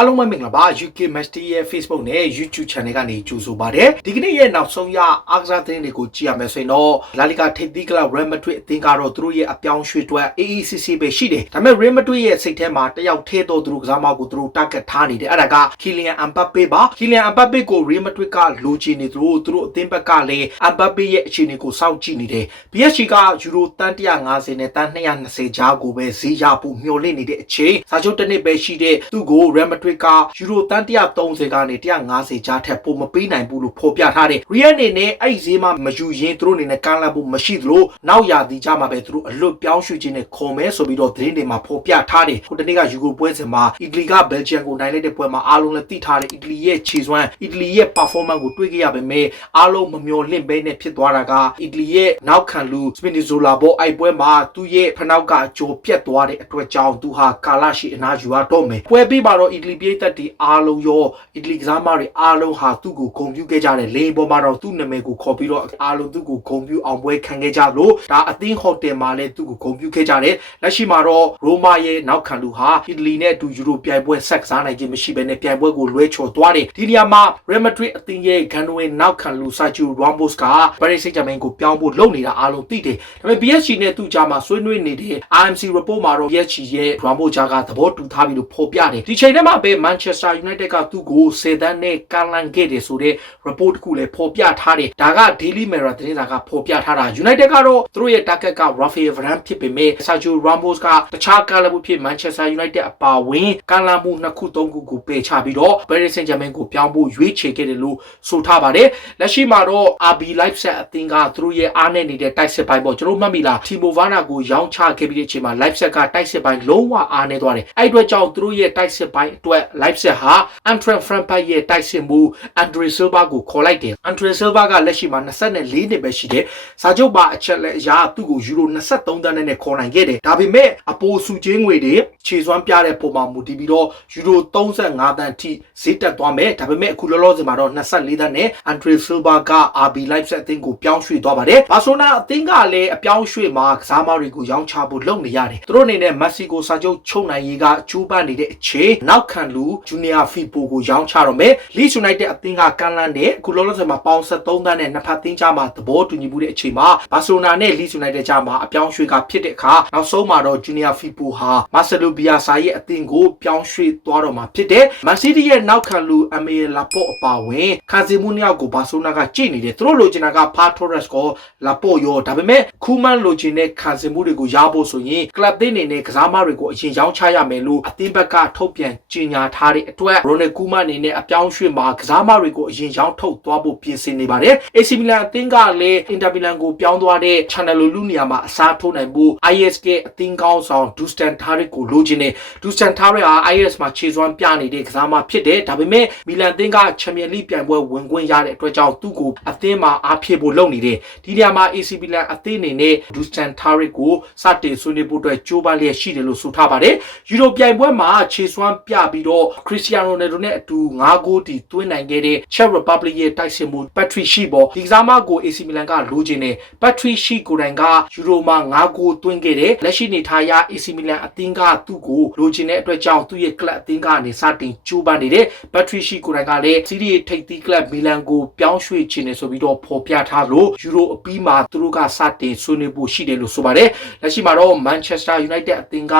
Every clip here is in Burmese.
အားလုံးပဲမင်္ဂလာပါ UK Master ရဲ့ Facebook နဲ့ YouTube Channel ကနေကြိုဆိုပါရစေဒီကနေ့ရဲ့နောက်ဆုံးရအားကစားသတင်းတွေကိုကြည့်ရမယ်ဆိုရင်တော့ La Liga ထိပ်သီးကလပ် Real Madrid အသင်းကတော့သူတို့ရဲ့အပြောင်းရွှေ့အတွက် AACC ပဲရှိတယ်ဒါပေမဲ့ Real Madrid ရဲ့စိတ်ထဲမှာတယောက်ထဲတော့သူတို့ကစားမကိုသူတို့ target ထားနေတယ်အဲ့ဒါက Kylian Mbappe ပါ Kylian Mbappe ကို Real Madrid ကလိုချင်နေသူတို့အသင်းဘက်ကလည်း Mbappe ရဲ့အခြေအနေကိုစောင့်ကြည့်နေတယ် PSG ကယူရိုတန်150နဲ့တန်220ကြားကိုပဲဈေးရဖို့မျှော်လင့်နေတဲ့အချိန်စာချုပ်တစ်နှစ်ပဲရှိတဲ့သူ့ကို Real Madrid ကယူရိုတန်130ကနေ150ကြားထက်ပိုမပေးနိုင်ဘူးလို့ဖော်ပြထားတယ် Real အနေနဲ့အဲ့ဒီဈေးမှာမယူရင်းသူတို့အနေနဲ့ကမ်းလှမ်းဖို့မရှိသလိုနောက်ရာသီကြမှာပဲသူတို့အလွတ်ပြောင်းရွှေ့ခြင်းနဲ့ခေါ်မယ်ဆိုပြီးတော့သတင်းတွေမှာဖော်ပြထားတယ်ဟိုတနေ့ကယူရိုပွဲစဉ်မှာအီတလီကဘယ်ဂျီယံကိုနိုင်လိုက်တဲ့ပွဲမှာအားလုံးလည်းသိထားတယ်အီတလီရဲ့ခြေစွမ်းအီတလီရဲ့ performance ကိုတွေ့ခဲ့ရပေမဲ့အားလုံးမမျှော်လင့်ဘဲနဲ့ဖြစ်သွားတာကအီတလီရဲ့နောက်ခံလူစပင်နီဇိုလာဘောအဲ့ပွဲမှာသူ့ရဲ့ဖနောက်ကကြိုပြတ်သွားတဲ့အတွက်ကြောင့်သူဟာကာလရှိအနာယူရတော့မယ်ပွဲပြီးမှာတော့အီတလီပြည်သက်တွေအားလုံးရောအီတလီကစားမတွေအားလုံးဟာသူ့ကိုဂုဏ်ပြုခဲ့ကြတယ်လေပေါ်မှာတော့သူ့နာမည်ကိုခေါ်ပြီးတော့အားလုံးသူ့ကိုဂုဏ်ပြုအောင်ပွဲခံခဲ့ကြလို့ဒါအသင်းဟိုတယ်မှာလည်းသူ့ကိုဂုဏ်ပြုခဲ့ကြတယ်လက်ရှိမှာတော့ရိုမာရဲ့နောက်ခံလူဟာအီတလီနဲ့အတူယူရိုပြိုင်ပွဲဆက်ကစားနိုင်ခြင်းမရှိဘဲနဲ့ပြိုင်ပွဲကိုလွဲချော်သွားတယ်ဒီနေရာမှာ Real Madrid အသင်းရဲ့ဂန်နဝေနောက်ခံလူ Sergio Ramos က Paris Saint-Germain ကိုပြောင်းဖို့လုပ်နေတာအားလုံးသိတယ်ဒါပေမဲ့ PSG နဲ့သူ့ကြားမှာဆွေးနွေးနေတဲ့ RMC report မှာတော့ PSG ရဲ့ Ramos ကြားကသဘောတူထားပြီးလို့ဖော်ပြတယ်ဒီချိန်ထဲမှာပဲ Manchester United ကသူ့ကို10 သန်းနဲ့ကန်လန်ခဲ့တယ်ဆိုတဲ့ report တစ်ခုလည်းဖော်ပြထားတယ်ဒါက Daily Mirror သတင်းစာကဖော်ပြထားတာ United ကတော့သူတို့ရဲ့ target က Rafael Varane ဖြစ်ပေမဲ့ Sergio Ramos ကတခြားကန်လန်မှုဖြစ် Manchester United အပါဝင်ကန်လန်မှု2ခု3ခုကိုပယ်ချပြီးတော့ Paris Saint-Germain ကိုပြောင်းဖို့ရွေးချယ်ခဲ့တယ်လို့ဆိုထားပါတယ်လက်ရှိမှာတော့ RB Leipzig အသင်းကသူတို့ရဲ့အားနဲ့နေတဲ့တိုက်စစ်ပိုင်းပေါ့ကျွန်တော်မှတ်မိလား Timo Werner ကိုရောင်းချခဲ့ပြီးတဲ့အချိန်မှာ Leipzig ကတိုက်စစ်ပိုင်းလုံးဝအားနေသွားတယ်အဲ့အတွက်ကြောင့်သူတို့ရဲ့တိုက်စစ်ပိုင်းအတွက် Leipzig ဟာ Eintracht Frankfurt ရဲ့တိုက်စစ်မှု Andre Silva ကိုခေါ်လိုက်တယ် Andre Silva ကလက်ရှိမှာ24နှစ်ပဲရှိတယ်စာချုပ်ပါအချက်လက်အရာသူ့ကိုယူရို23သန်းနဲ့ခေါ်နိုင်ခဲ့တယ်ဒါပေမဲ့အပိုစုချင်းငွေတွေခြေစွမ်းပြတဲ့ပုံမှာမူတည်ပြီးတော့ယူရို35သန်းထိဈေးတက်သွားမယ်ဒါပေမဲ့အခုလောလောဆယ်မှာတော့24သန်းနဲ့ Andre Silva က RB Leipzig အသင်းကိုပြောင်းရွှေ့သွားပါတယ်ဘာဆိုနာအသင်းကလည်းအပြောင်းရွှေ့မှာကစားမတွေကိုရောင်းချဖို့လုပ်နေရတယ်သူတို့အနေနဲ့ Messi ကိုစာချုပ်ချုပ်နိုင်ရေးကကျိုးပန်းနေတဲ့အချိန်နောက်ခံလူ Junior Firpo ကိုရောင်းချတော့မယ် Leeds United အသင်းကကန်လန်းနဲ့အခုလောလောဆယ်မှာပေါင်73သန်းနဲ့နှစ်ဖက်သင်းကြားမှာသဘောတူညီမှုတဲ့အချိန်မှာဘာဆိုနာနဲ့ Leeds United ကြားမှာအပြောင်းရွှေ့ကဖြစ်တဲ့အခါနောက်ဆုံးမှာတော့ Junior Firpo ဟာ Marcelo Bielsa ရဲ့အသင်းကိုပြောင်းရွှေ့သွားတော့မှာဖြစ်တယ် Man City ရဲ့နောက်ခံလူ Emile Laporte အပါဝင်ခံစီမှုနှစ်ယောက်ကိုဘာဆိုနာကကြည့်နေတယ်သူတို့လိုချင်တာက Pau Torres ကို Laporte ရောဒါပေမဲ့ခူးမန်လိုချင်တဲ့ခံစီမှုတွေကိုရဖို့ဆိုရင် club သင်းအနေနဲ့ကစားမတွေကိုအရင်ရောင်းချရမယ်လို့အသင်းဘက်ကထုတ်ပြန်ကြေညာထားတဲ့အတွက် Ronald Koeman အနေနဲ့အပြောင်းရွှေ့မှာကစားမတွေကိုအရင်ရောင်းထုတ်သွားဖို့ပြင်ဆင်နေပါတယ် AC Milan အသင်းကလည်း Inter Milan ကိုပြောင်းသွားတဲ့ Chanalolu နေရာမှာအစားထိုးနိုင်ဖို့ ISK အသင်းကောင်းဆောင် Dusan Tadic ကိုလိုချင်တယ် Dusan Tadic ဟာ IS မှာခြေစွမ်းပြနေတဲ့ကစားမဖြစ်တယ်ဒါပေမဲ့ Milan အသင်းက Champions League ပြိုင်ပွဲဝင်ခွင့်ရတဲ့အတွက်ကြောင့်သူ့ကိုအသင်းမှာအားဖြည့်ဖို့လုပ်နေတယ်ဒီနေရာမှာ AC Milan အသင်းအနေနဲ့ Dusan Tadic ကိုစတင်ဆွေးနွေးဖို့အတွက်ကြိုးပမ်းလျက်ရှိတယ်လို့ဆိုထားပါတယ်ယူရိုပြိုင်ပွဲမှာခြေစွမ်းပြပြီးတော့ Cristiano Ronaldo နဲ့အတူ5ဂိုးတီသွင်းနိုင်ခဲ့တဲ့ Czech Republic ရဲ့တိုက်စစ်မှု Patrick Schick ပေါ်ဒီကစားမကို AC Milan ကလိုချင်တယ် Patrick Schick ကိုယ်တိုင်ကယူရိုမှာ5ဂိုးသွင်းခဲ့တယ်လက်ရှိနေထားရ AC Milan အသင်းကသူ့ကိုလိုချင်တဲ့အတွက်ကြောင့်သူ့ရဲ့ club အသင်းကနေစတင်ကြိုးပမ်းနေတဲ့ Patrick Schick ကိုယ်တိုင်ကလည်း Serie A ထိပ်သီး club Milan ကိုပြောင်းရွှေ့ချင်တယ်ဆိုပြီးတော့ဖော်ပြထားလို့ယူရိုအပြီးမှာသူတို့ကစတင်ဆွေးနွေးဖို့ရှိတယ်လို့ဆိုပါတယ်လက်ရှိမှာတော့ Manchester United အသင်းက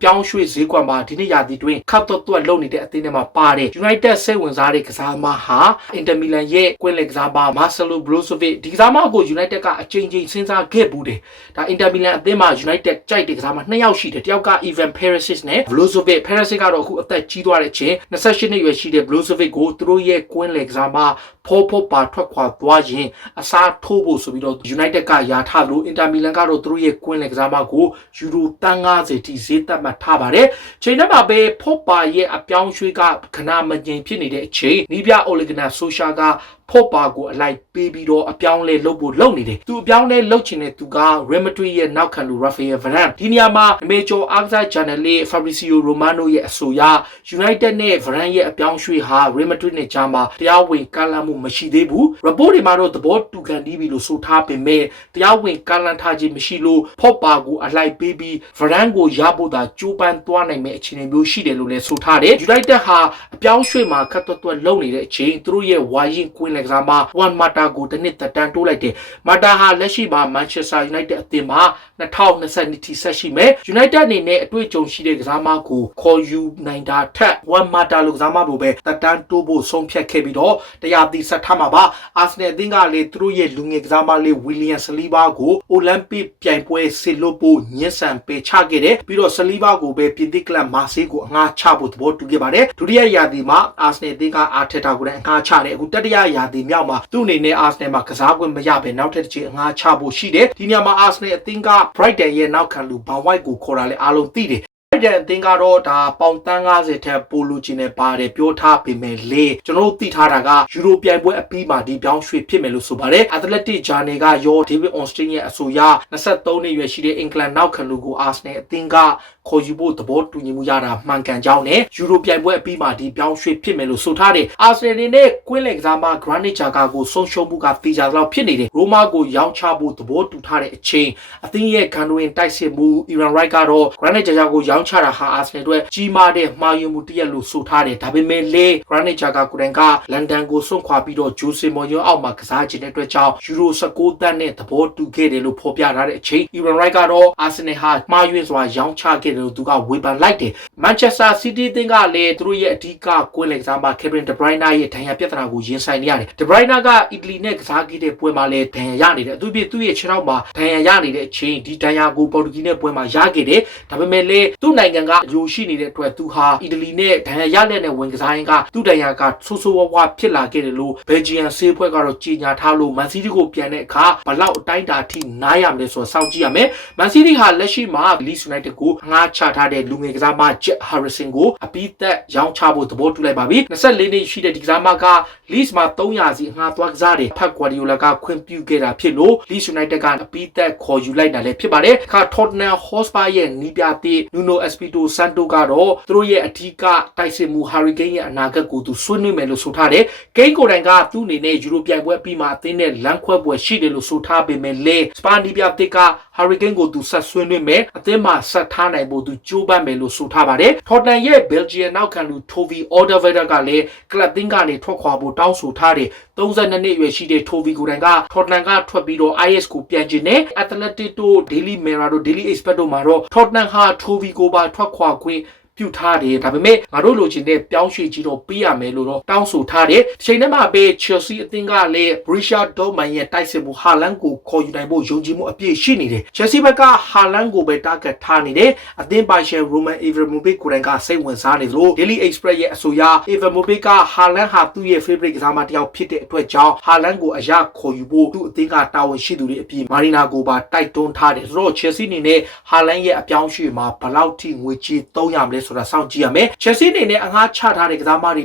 အပြောင်းရွှေ့ဈေးကွက်မှာဒီနေ့ရာသီတွင်ခပ်တော့လုပ်နေတဲ့အသင်းထဲမှာပါတယ် United စိတ်ဝင်စားတဲ့ကစားမဟာ Inter Milan ရဲ့ကွင်းလက်ကစားမ Marcelo Brozovic ဒီကစားမကို United ကအချိန်ချင်းစဉ်းစားခဲ့ဘူးတယ်ဒါ Inter Milan အသင်းမှာ United ကြိုက်တဲ့ကစားမ2ယောက်ရှိတယ်တယောက်က Ivan Perisic နဲ့ Brozovic Perisic ကတော့အခုအသက်ကြီးသွားတဲ့အချိန်28နှစ်ရွယ်ရှိတဲ့ Brozovic ကိုသူတို့ရဲ့ကွင်းလက်ကစားမဖော်ပါထွက်ခွာသွားရင်အစားထိုးဖို့ဆိုပြီးတော့ United ကယာထားလို့ Inter Milan ကတော့သူတို့ရဲ့ကွင်းလက်ကစားမကိုယူရို50ထိဈေးသက်မှတ်ထားပါတယ်ချိန်ထဲမှာပဲဖော်ပါရဲ့အပြောင်းရွှေ့ကခဏမငြိမ်ဖြစ်နေတဲ့အချိန်နီးပြ Ole Gunnar Solskjaer ကဖော့ပါကိုအလိုက်ပေးပြီးတော့အပြောင်းလဲလုပ်ဖို့လုပ်နေတယ်သူအပြောင်းလဲလုပ်ချင်တဲ့သူက Real Madrid ရဲ့နောက်ခံလူ Rafael Varane ဒီနေရာမှာအမေကျော်အားကစား journalist Fabrizio Romano ရဲ့အဆိုအရ United နဲ့ Varane ရဲ့အပြောင်းရွှေ့ဟာ Real Madrid နဲ့ကြားမှာတရားဝင်ကမ်းလှမ်းမှုမရှိသေးဘူး report တွေမှာတော့သဘောတူခံပြီးပြီလို့ဆိုထားပေမဲ့တရားဝင်ကမ်းလှမ်းထားခြင်းမရှိလို့ဖော့ပါကိုအလိုက်ပေးပြီး Varane ကိုရဖို့သာကြိုးပမ်းသွားနိုင်မယ့်အခြေအနေမျိုးရှိတယ်လို့လည်းဆိုထားတယ် တယ် United ဟာအပြောင်းရွှေ့မှာခတ်တွတ်လုံနေတဲ့အချိန်သူတို့ရဲ့ဝါရင်ကွင်းလက်ကစားမ Juan Mata ကိုတစ်နှစ်သက်တမ်းတိုးလိုက်တယ် Mata ဟာလက်ရှိမှာ Manchester United အသင်းမှာ2022ထိဆက်ရှိမယ် United အနေနဲ့အတွေ့အကြုံရှိတဲ့ကစားမကိုခေါ်ယူနိုင်တာထက် Juan Mata လိုကစားမလိုပဲသက်တမ်းတိုးဖို့ဆုံးဖြတ်ခဲ့ပြီးတော့တရားသီဆက်ထားမှာပါ Arsenal အသင်းကလေသူတို့ရဲ့လူငယ်ကစားမလေး William Saliba ကို Olympic ပြိုင်ပွဲဆီလို့ဖို့ညှဉ်းဆန်ပေးချခဲ့တယ်ပြီးတော့ Saliba ကိုပဲပြင်သစ်ကလပ်မာဆေးကိုအငှားချဖို့သဘောတူခဲ့ပါတယ်ဒုတိယရာသီမှာ Arsenal အသင်းကအာထက်တာကိုလည်းအငှားချတယ်အခုတတိယရာသီမြောက်မှာသူ့အနေနဲ့ Arsenal မှာကစားခွင့်မရဘဲနောက်ထပ်တစ်ချိန်အငှားချဖို့ရှိတယ်ဒီနေရာမှာ Arsenal အသင်းက Brighton ရဲ့နောက်ခံလူ Van White ကိုခေါ်တာလည်းအားလုံးသိတယ်အသင်းကတော့ဒါပေါင်တန်း90ထက်ပိုလိုချင်တဲ့ပါတယ်ပြောထားပေမဲ့လေကျွန်တော်တို့သိထားတာကယူရိုပြိုင်ပွဲအပြီးမှာဒီပြောင်းရွှေ့ဖြစ်မယ်လို့ဆိုပါတယ် Athletic Journal ကရော David Ornstein ရဲ့အဆိုအရ23နှစ်ရွယ်ရှိတဲ့အင်္ဂလန်နောက်ခံလူကို Arsenal အသင်းကခေါ်ယူဖို့သဘောတူညီမှုရတာမှန်ကန်ကြောင်းနဲ့ယူရိုပြိုင်ပွဲအပြီးမှာဒီပြောင်းရွှေ့ဖြစ်မယ်လို့ဆိုထားတယ် Arsenal နဲ့ကွင်းလက်ကစားမ Granit Xhaka ကိုဆုံးရှုံးမှုကသိကြသလောက်ဖြစ်နေတယ် Roma ကိုရောင်းချဖို့သဘောတူထားတဲ့အချိန်အသင်းရဲ့ခံတွင်တိုက်စစ်မှု Ivan Wright ကတော့ Granit Xhaka ကိုရောင်းချတာဟာ Arsenal အတွက်ကြီးမားတဲ့မှားယွင်းမှုတစ်ရပ်လို့ဆိုထားတယ်ဒါပေမဲ့လေ Granit Xhaka ကိုယ်တိုင်ကလန်ဒန်ကိုဆွန့်ခွာပြီးတော့ Jose Mourinho အောက်မှာကစားခြင်းတဲ့အတွက်ကြောင့်ယူရို19သန်းနဲ့သဘောတူခဲ့တယ်လို့ဖော်ပြထားတဲ့အချိန် Ivan Wright ကတော့ Arsenal ဟာမှားယွင်းစွာရောင်းချခဲ့တယ်လို့သူကဝေဖန်လိုက်တယ် Manchester City အသင်းကလည်းသူတို့ရဲ့အဓိကကွင်းလက်ကစားမ Kevin De Bruyne ရဲ့ဒဏ်ရာပြဿနာကိုရင်ဆိုင်နေရတယ် De Bruyne ကအီတလီနဲ့ကစားခဲ့တဲ့ပွဲမှာလည်းဒဏ်ရာရနေတယ်သူပြသူ့ရဲ့ခြေထောက်မှာဒဏ်ရာရနေတဲ့အချိန်ဒီဒဏ်ရာကိုပေါ်တူဂီနဲ့ပွဲမှာရခဲ့တယ်ဒါပေမဲ့လည်းသူ့နိုင်ငံကအလိုရှိနေတဲ့အတွက်သူဟာအီတလီနဲ့ဒဏ်ရာရလက်နဲ့ဝင်ကစားရင်ကသူ့ဒဏ်ရာကဆိုးဆိုးဝါးဝါဖြစ်လာခဲ့တယ်လို့ Belgian ဆေးဖွဲ့ကတော့ကြေညာထားလို့ Man City ကိုပြန်တဲ့အခါဘလောက်အတိုင်းတာထိနားရမလဲဆိုတော့စောင့်ကြည့်ရမယ် Man City ဟာလက်ရှိမှာ Leeds United ကိုငှားချထားတဲ့လူငယ်ကစားမ Jack Harrison ကိုအပိသက်ရောင်းချဖို့သဘောတူလိုက်ပါပြီ24နှစ်ရှိတဲ့ဒီကစားမက Leeds မှာ300စီအငှားသွားကစားတယ်ဖက် Guardiola ကခွင့်ပြုခဲ့တာဖြစ်လို့ Leeds United ကအပိသက်ခေါ်ယူလိုက်တာလည်းဖြစ်ပါတယ်အခါ Tottenham Hotspur ရဲ့နီးပြသည့် Nuno Espirito Santo ကတော့သူတို့ရဲ့အထူးတိုက်စစ်မှု Harry Kane ရဲ့အနာဂတ်ကိုသူဆွေးနွေးမယ်လို့ဆိုထားတယ်။ Kane ကိုယ်တိုင်ကသူ့အနေနဲ့ယူရိုပြိုင်ပွဲအပြီးမှာအသင်းနဲ့လမ်းခွဲပွဲရှိတယ်လို့ဆိုထားပေမဲ့လည်းစပါနီးပြသစ်က Harry Kane ကိုသူဆက်ဆွေးနွေးမယ်အသင်းမှာဆက်ထားနိုင်ဖို့သူကြိုးပမ်းမယ်လို့ဆိုထားပါတယ်။ Tottenham ရဲ့ Belgian နောက်ခံလူ Toby Alderweireld ကလည်းကလပ်တင်းကနေထွက်ခွာဖို့တောင်းဆိုထားတယ်။32နှစ်အရွယ်ရှိတဲ့ Toby ကိုယ်တိုင်က Tottenham ကထွက်ပြီးတော့ IS ကိုပြန်ကျင်တယ်။ Athletic တို့ Daily Mirror တို့ Daily Express တို့မှာတော့ Tottenham ဟာ Toby ကိုပါထွက်ခွာခွင့်ပြုထားတယ်ဒါပေမဲ့ငါတို့လိုချင်တဲ့ပြောင်းရွှေ့ကြီးတော့ပေးရမယ်လို့တော့တောင်းဆိုထားတယ်။ချိန်ထဲမှာပဲ Chelsea အသင်းကလည်း Borussia Dortmund ရဲ့တိုက်စစ်မှု Haaland ကိုခေါ်ယူနိုင်ဖို့ယုံကြည်မှုအပြည့်ရှိနေတယ်။ Chelsea ဘက်က Haaland ကိုပဲ target ထားနေတယ်။အသင်းပိုင်ရှင် Roman Abramovich ကိုယ်တိုင်ကစိတ်ဝင်စားနေသလို Daily Express ရဲ့အဆိုအရ Abramovich က Haaland ဟာသူ့ရဲ့ favorite ကစားမတစ်ယောက်ဖြစ်တဲ့အတွက်ကြောင့် Haaland ကိုအရခေါ်ယူဖို့သူ့အသင်းကတာဝန်ရှိသူတွေအပြင် Marina ကိုပါတိုက်တွန်းထားတယ်ဆိုတော့ Chelsea အနေနဲ့ Haaland ရဲ့အပြောင်းရွှေ့မှာဘယ်လောက်ထိငွေကြေးသုံးရမလဲဆိုတာစောင့်ကြည့်ရမယ်။ Chelsea အနေနဲ့အငှားချထားတဲ့ကစားမတွေက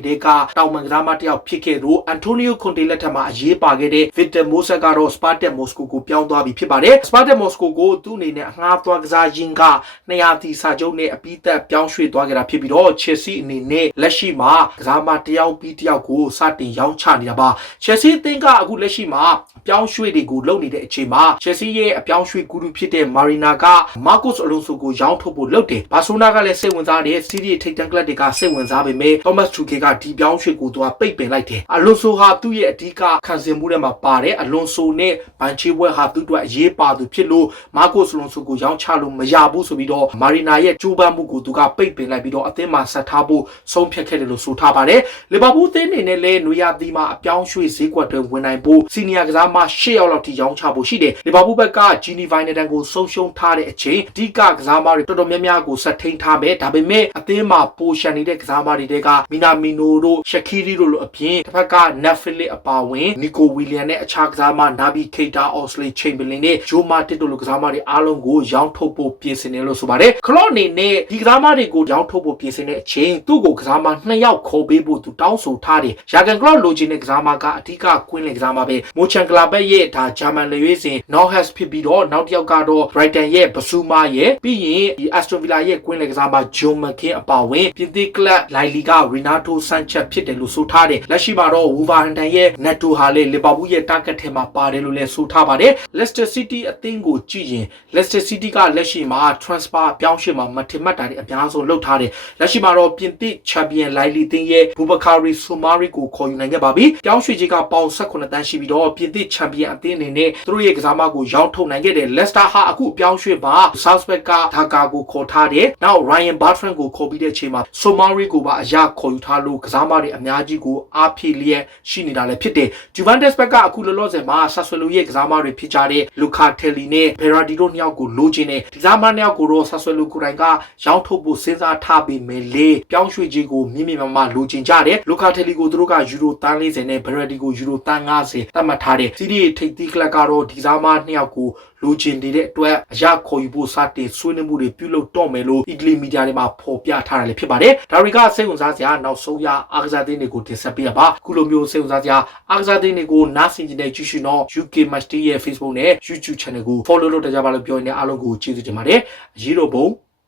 တောင်ပန်ကစားမတစ်ယောက်ဖြစ်ခဲ့လို့ Antonio Conte လက်ထက်မှာအရေးပါခဲ့တဲ့ Victor Moses ကတော့ Spartak Moscow ကိုပြောင်းသွားပြီဖြစ်ပါတယ်။ Spartak Moscow ကိုသူ့အနေနဲ့အငှားသွားကစားရင်းက200တီစာချုပ်နဲ့အပြီးသက်ပြောင်းရွှေ့သွားခဲ့တာဖြစ်ပြီးတော့ Chelsea အနေနဲ့လက်ရှိမှာကစားမတစ်ယောက်ပြီးတစ်ယောက်ကိုစတင်ရောင်းချနေတာပါ။ Chelsea အသင်းကအခုလက်ရှိမှာပြောင်းရွှေ့တွေကိုလုပ်နေတဲ့အချိန်မှာ Chelsea ရဲ့အပြောင်းရွှေ့ကူတူဖြစ်တဲ့ Marina က Marcos Alonso ကိုရောင်းထုတ်ဖို့လုပ်တယ်။ Barcelona ကလည်းစိတ်ဝင်စားတဲ့ City ထိပ်တန်းကလပ်တွေကစိတ်ဝင်စားပေမဲ့ Thomas Tuchel ကဒီပြောင်းရွှေ့ကိုသူကပိတ်ပင်လိုက်တယ်။ Alonso ဟာသူ့ရဲ့အဓိကခံစင်မှုထဲမှာပါတယ်။ Alonso နဲ့ဘန်ချီဝက်ဟာသူ့အတွက်အရေးပါသူဖြစ်လို့ Marcos Alonso ကိုရောင်းချလို့မရဘူးဆိုပြီးတော့ Marina ရဲ့ကြိုးပမ်းမှုကိုသူကပိတ်ပင်လိုက်ပြီးတော့အသင်းမှာဆက်ထားဖို့ဆုံးဖြတ်ခဲ့တယ်လို့ဆိုထားပါတယ်။ Liverpool အသင်းအနေနဲ့လည်းနွေရာသီမှာအပြောင်းရွှေ့ဈေးကွက်တွေဝင်နိုင်ဖို့စီနီယာကစားမ8ယောက်လောက်ထိရောင်းချဖို့ရှိတယ်။ Liverpool ဘက်က Gini Wijnaldum ကိုဆုံးရှုံးထားတဲ့အချိန်အဓိကကစားမတွေတော်တော်များများကိုဆက်ထိန်ထားမယ်ဒါပေမဲ့အသင်းမှာပိုရှန်နေတဲ့ကစားမတွေကMinamino တို့ Shaqiri တို့လိုအပြင်တစ်ဖက်က Netflix အပါဝင် Nico Williams နဲ့အခြားကစားမ Naby Keita, Oxlade-Chamberlain နဲ့ Joe Matip တို့လိုကစားမတွေအားလုံးကိုရောင်းထုတ်ဖို့ပြင်ဆင်နေလို့ဆိုပါတယ်။ Klopp အနေနဲ့ဒီကစားမတွေကိုရောင်းထုတ်ဖို့ပြင်ဆင်တဲ့အချိန်သူ့ကိုကစားမ2ယောက်ခေါ်ပေးဖို့သူတောင်းဆိုထားတယ်။ Jurgen Klopp လိုချင်တဲ့ကစားမကအဓိကကွင်းလက်ကစားမပဲ Mönchengladbach ရဲ့ဒါဂျာမန်လက်ရွေးစင် Neuhaus ဖြစ်ပြီးတော့နောက်တစ်ယောက်ကတော့ Brighton ရဲ့ Bissouma ရဲ့ပြီးရင် Aston Villa ရဲ့ကွင်းလက်ကစားမ John Roman King အပါဝင်ပြင်သစ်ကလပ်လိုင်လီက Renato Sanchez ဖြစ်တယ်လို့ဆိုထားတယ်လက်ရှိမှာတော့ Wolverhampton ရဲ့ Neto ဟာလေ Liverpool ရဲ့ target ထဲမှာပါတယ်လို့လည်းဆိုထားပါတယ် Leicester City အသင်းကိုကြည့်ရင် Leicester City ကလက်ရှိမှာ transfer ပြောင်းရွှေ့မှာမထင်မှတ်တာတွေအများဆုံးလုပ်ထားတယ်လက်ရှိမှာတော့ပြင်သစ် Champion လိုင်လီတင်းရဲ့ Boubakary Soumare ကိုခေါ်ယူနိုင်ခဲ့ပါပြီပြောင်းရွှေ့ခြင်းကပေါင်18တန်းရှိပြီးတော့ပြင်သစ် Champion အသင်းအနေနဲ့သူတို့ရဲ့ကစားမကိုရောင်းထုတ်နိုင်ခဲ့တယ် Leicester ဟာအခုပြောင်းရွှေ့မှာ Southgate က Dhaka ကိုခေါ်ထားတယ်နောက် Ryan Bertrand ကိုခေါ်ပြီးတဲ့အချိန်မှာ Soumare ကိုပါအရခေါ်ယူထားလို့ကစားမတွေအများကြီးကိုအားဖြည့်လျက်ရှိနေတာလည်းဖြစ်တယ် Juventus ဘက်ကအခုလောလောဆယ်မှာ Sassuolo ရဲ့ကစားမတွေဖြစ်ကြတဲ့ Locatelli နဲ့ Berardi တို့နှစ်ယောက်ကိုလိုချင်တယ်ဒီကစားမနှစ်ယောက်ကိုတော့ Sassuolo ကိုယ်တိုင်ကရောင်းထုတ်ဖို့စဉ်းစားထားပေမဲ့လေပြောင်းရွှေ့ခြင်းကိုမြင့်မြင့်မားမားလိုချင်ကြတယ် Locatelli ကိုသူတို့ကယူရိုတန်း40နဲ့ Berardi ကိုယူရိုတန်း50သတ်မှတ်ထားတယ်စီးရီးထိပ်သီးကလပ်ကတော့ဒီကစားမနှစ်ယောက်ကိုလိုချင်နေတဲ့အတွက်အရခေါ်ယူဖို့စတင်ဆွေးနွေးမှုတွေပြုလုပ်တော့မယ်လို့ Italy media တွေမှာဖော်ပြထားတယ်လည်းဖြစ်ပါတယ်ဒါတွေကစိတ်ဝင်စားစရာနောက်ဆုံးရအားကစားသင်းတွေကိုတင်ဆက်ပေးတာပါခုလိုမျိုးစိတ်ဝင်စားစရာအားကစားသင်းတွေကိုနားဆင်ကြတဲ့ကြည့်ရှုတော့ UK Match Day ရဲ့ Facebook နဲ့ YouTube Channel ကို follow လုပ်ကြပါလို့ပြောနေအားလုံးကိုကျေးဇူးတင်ပါတယ်အရေးတော်ပုံ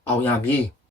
အောင်ရမည်